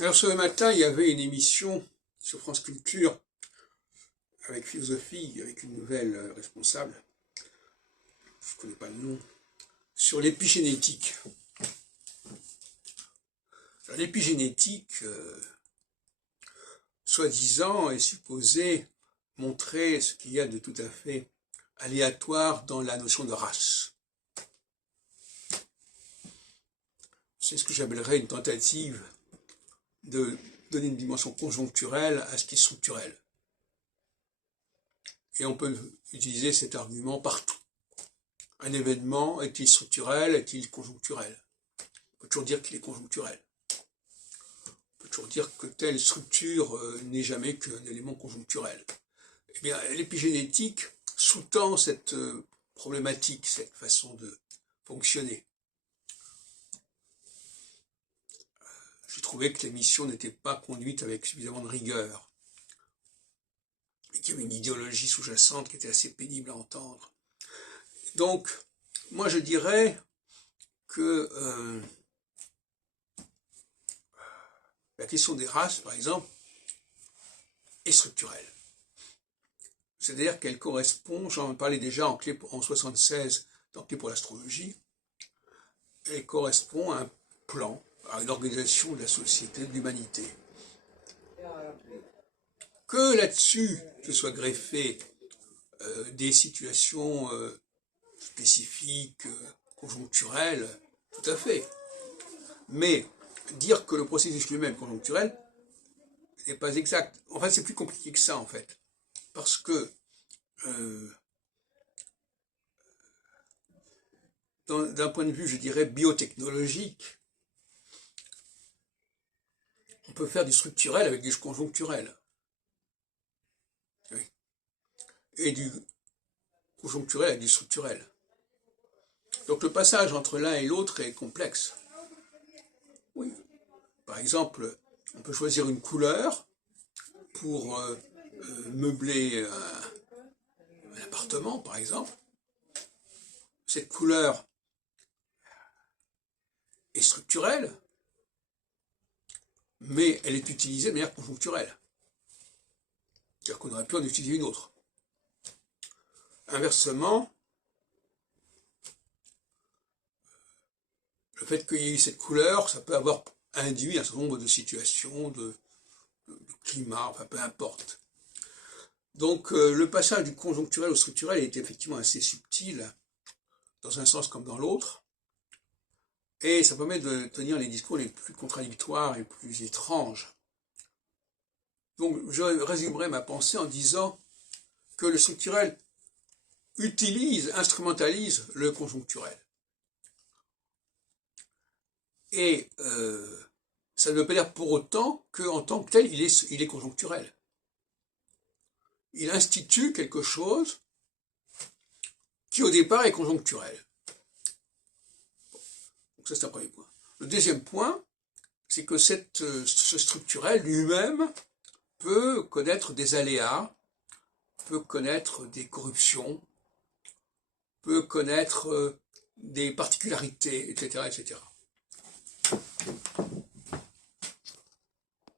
Alors ce matin, il y avait une émission sur France Culture avec philosophie, avec une nouvelle responsable, je ne connais pas le nom, sur l'épigénétique. L'épigénétique, soi-disant, est supposée montrer ce qu'il y a de tout à fait aléatoire dans la notion de race. C'est ce que j'appellerais une tentative de donner une dimension conjoncturelle à ce qui est structurel. Et on peut utiliser cet argument partout. Un événement est-il structurel, est-il conjoncturel? On peut toujours dire qu'il est conjoncturel. On peut toujours dire que telle structure n'est jamais qu'un élément conjoncturel. Eh bien, l'épigénétique sous-tend cette problématique, cette façon de fonctionner. J'ai trouvé que l'émission n'était pas conduite avec suffisamment de rigueur et qu'il y avait une idéologie sous-jacente qui était assez pénible à entendre. Donc, moi je dirais que la question des races, par exemple, est structurelle. C'est-à-dire qu'elle correspond, j'en parlais déjà en 1976 dans Clé pour l'astrologie, elle correspond à un plan, à une organisation de la société, de l'humanité. Que là-dessus se soient greffées des situations spécifiques, conjoncturelles, tout à fait. Mais dire que le processus lui-même est conjoncturel n'est pas exact. En fait, c'est plus compliqué que ça, en fait. Parce que d'un point de vue, je dirais, biotechnologique, on peut faire du structurel avec du conjoncturel. Oui. Et du conjoncturel avec du structurel. Donc le passage entre l'un et l'autre est complexe. Oui. Par exemple, on peut choisir une couleur pour meubler un appartement, par exemple. Cette couleur est structurelle, mais elle est utilisée de manière conjoncturelle. C'est-à-dire qu'on aurait pu en utiliser une autre. Inversement, le fait qu'il y ait eu cette couleur, ça peut avoir induit un certain nombre de situations, de climat, enfin peu importe. Donc le passage du conjoncturel au structurel est effectivement assez subtil, dans un sens comme dans l'autre, et ça permet de tenir les discours les plus contradictoires et les plus étranges. Donc je résumerai ma pensée en disant que le structurel instrumentalise le conjoncturel. Et ça ne veut pas dire pour autant qu'en tant que tel, il est conjoncturel. Il institue quelque chose qui au départ est conjoncturel. Donc ça c'est un premier point. Le deuxième point, c'est que ce structurel lui-même peut connaître des aléas, peut connaître des corruptions, peut connaître des particularités, etc., etc.